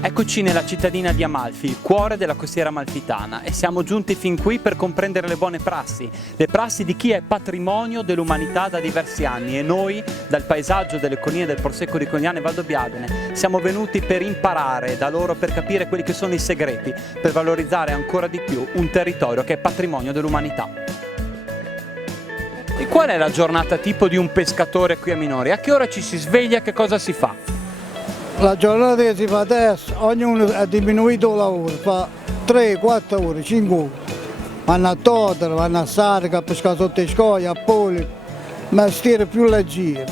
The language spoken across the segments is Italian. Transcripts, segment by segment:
Eccoci nella cittadina di Amalfi, il cuore della costiera amalfitana, e siamo giunti fin qui per comprendere le buone prassi, le prassi di chi è patrimonio dell'umanità da diversi anni, e noi, dal paesaggio delle colline del Prosecco di Cogliano e Valdobbiadene, siamo venuti per imparare da loro, per capire quelli che sono i segreti, per valorizzare ancora di più un territorio che è patrimonio dell'umanità. E qual è la giornata tipo di un pescatore qui a Minori? A che ora ci si sveglia, che cosa si fa? La giornata che si fa adesso, ognuno ha diminuito il lavoro, fa 3, 4 ore, 5 ore. Vanno a Totaro, vanno a Sarca, a pescare sotto le scoglie, a Poli, mestiere più leggero.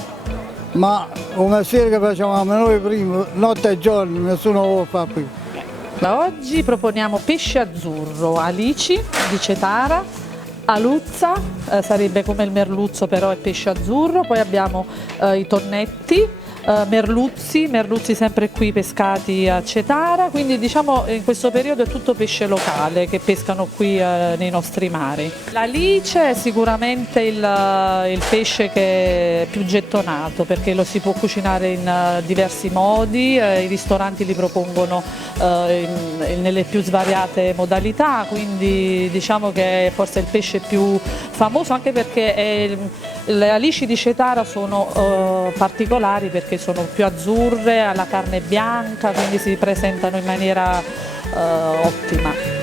Ma un mestiere che facevamo noi prima, notte e giorno, nessuno lo fa più. Oggi proponiamo pesce azzurro, alici di Cetara, aluzza, sarebbe come il merluzzo però è pesce azzurro, poi abbiamo i tonnetti, merluzzi sempre qui pescati a Cetara, quindi diciamo in questo periodo è tutto pesce locale che pescano qui nei nostri mari. L'alice è sicuramente il pesce che è più gettonato perché lo si può cucinare in diversi modi, i ristoranti li propongono nelle più svariate modalità, quindi diciamo che forse è il pesce più famoso anche perché le alici di Cetara sono particolari perché sono più azzurre, alla carne bianca, quindi si presentano in maniera ottima.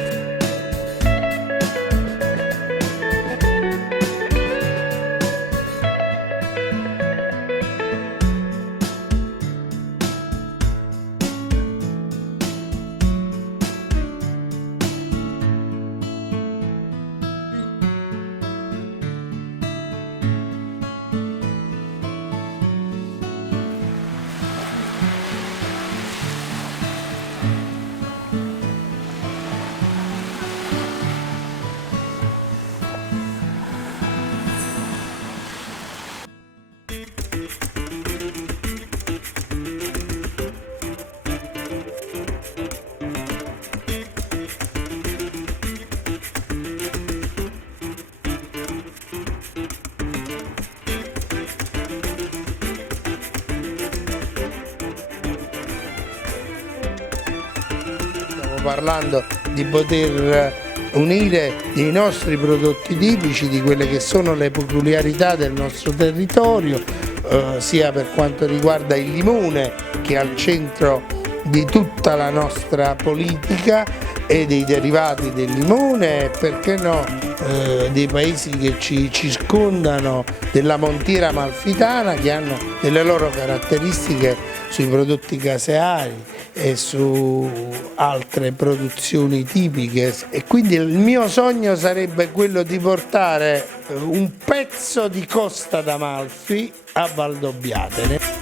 Parlando di poter unire i nostri prodotti tipici, di quelle che sono le peculiarità del nostro territorio, sia per quanto riguarda il limone che è al centro di tutta la nostra politica e dei derivati del limone, e perché no dei paesi che ci circondano, della montiera amalfitana, che hanno delle loro caratteristiche sui prodotti caseari e su altre produzioni tipiche, e quindi il mio sogno sarebbe quello di portare un pezzo di Costa d'Amalfi a Valdobbiadene.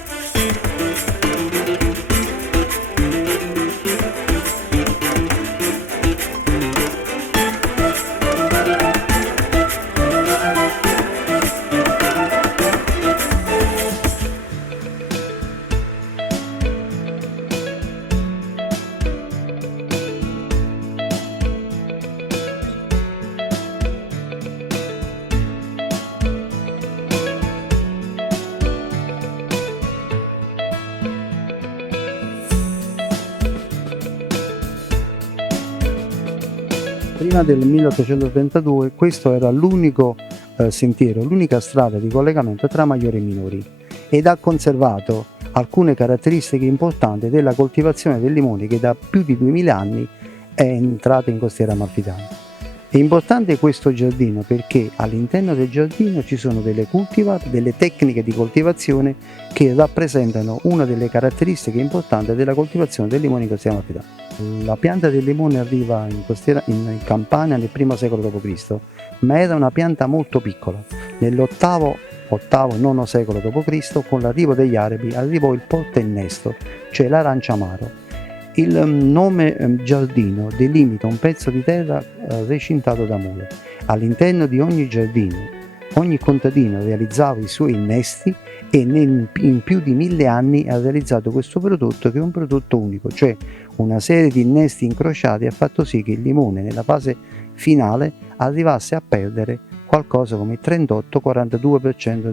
Prima del 1832 questo era l'unico sentiero, l'unica strada di collegamento tra Maggiore e Minori. ed ha conservato alcune caratteristiche importanti della coltivazione del limone che da più di 2000 anni è entrata in Costiera Amalfitana. È importante questo giardino perché all'interno del giardino ci sono delle cultivar, delle tecniche di coltivazione che rappresentano una delle caratteristiche importanti della coltivazione del limone in Costiera Amalfitana. La pianta del limone arriva in Campania nel I secolo d.C., ma era una pianta molto piccola. Nell'8-9 secolo d.C., con l'arrivo degli arabi, arrivò il portennesto, cioè l'aranciamaro. Il nome giardino delimita un pezzo di terra recintato da muro. All'interno di ogni giardino, ogni contadino realizzava i suoi innesti e in più di 1000 anni ha realizzato questo prodotto, che è un prodotto unico, cioè una serie di innesti incrociati ha fatto sì che il limone nella fase finale arrivasse a perdere qualcosa come il 38-42%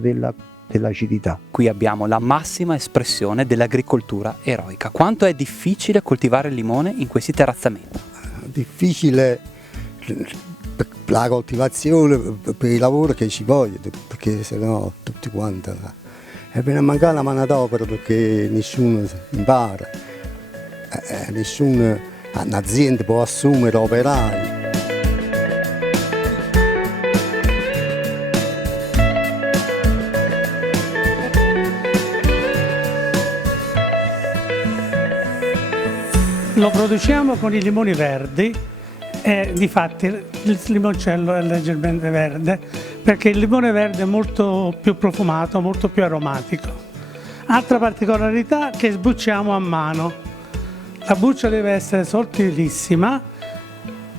dell'acidità. Qui abbiamo la massima espressione dell'agricoltura eroica. Quanto è difficile coltivare il limone in questi terrazzamenti? Difficile la coltivazione per il lavoro che ci voglio, perché sennò tutti quanti e viene a mancare la manodopera perché nessuno impara, un'azienda può assumere operai. Lo produciamo con i limoni verdi e difatti il limoncello è leggermente verde perché il limone verde è molto più profumato, molto più aromatico. Altra particolarità che sbucciamo a mano. La buccia deve essere sottilissima,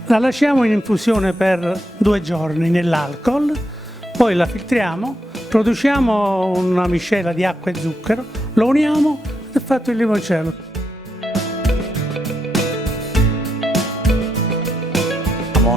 la lasciamo in infusione per 2 giorni nell'alcol, poi la filtriamo, produciamo una miscela di acqua e zucchero, lo uniamo ed è fatto il limoncello.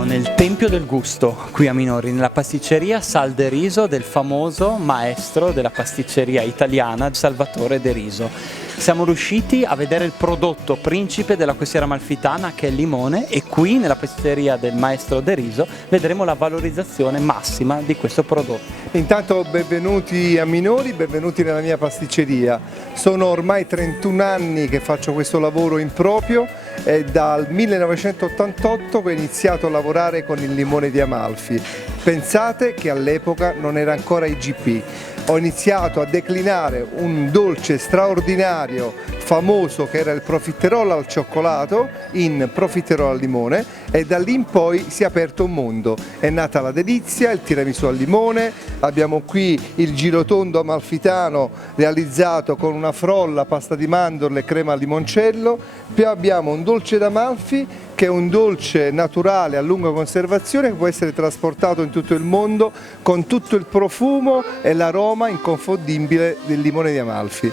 Nel Tempio del Gusto, qui a Minori, nella pasticceria Sal de Riso del famoso maestro della pasticceria italiana Salvatore De Riso. Siamo riusciti a vedere il prodotto principe della Costiera Amalfitana, che è il limone, e qui nella pasticceria del maestro De Riso vedremo la valorizzazione massima di questo prodotto. Intanto benvenuti a Minori, benvenuti nella mia pasticceria. Sono ormai 31 anni che faccio questo lavoro in proprio. È dal 1988 che ho iniziato a lavorare con il limone di Amalfi. Pensate che all'epoca non era ancora IGP. Ho iniziato a declinare un dolce straordinario, famoso, che era il profiterol al cioccolato in profiterol al limone, e da lì in poi si è aperto un mondo. È nata la delizia, il tiramisù al limone, abbiamo qui il girotondo amalfitano realizzato con una frolla, pasta di mandorle e crema al limoncello, poi abbiamo un dolce d'Amalfi che è un dolce naturale a lunga conservazione che può essere trasportato in tutto il mondo con tutto il profumo e l'aroma inconfondibile del limone di Amalfi.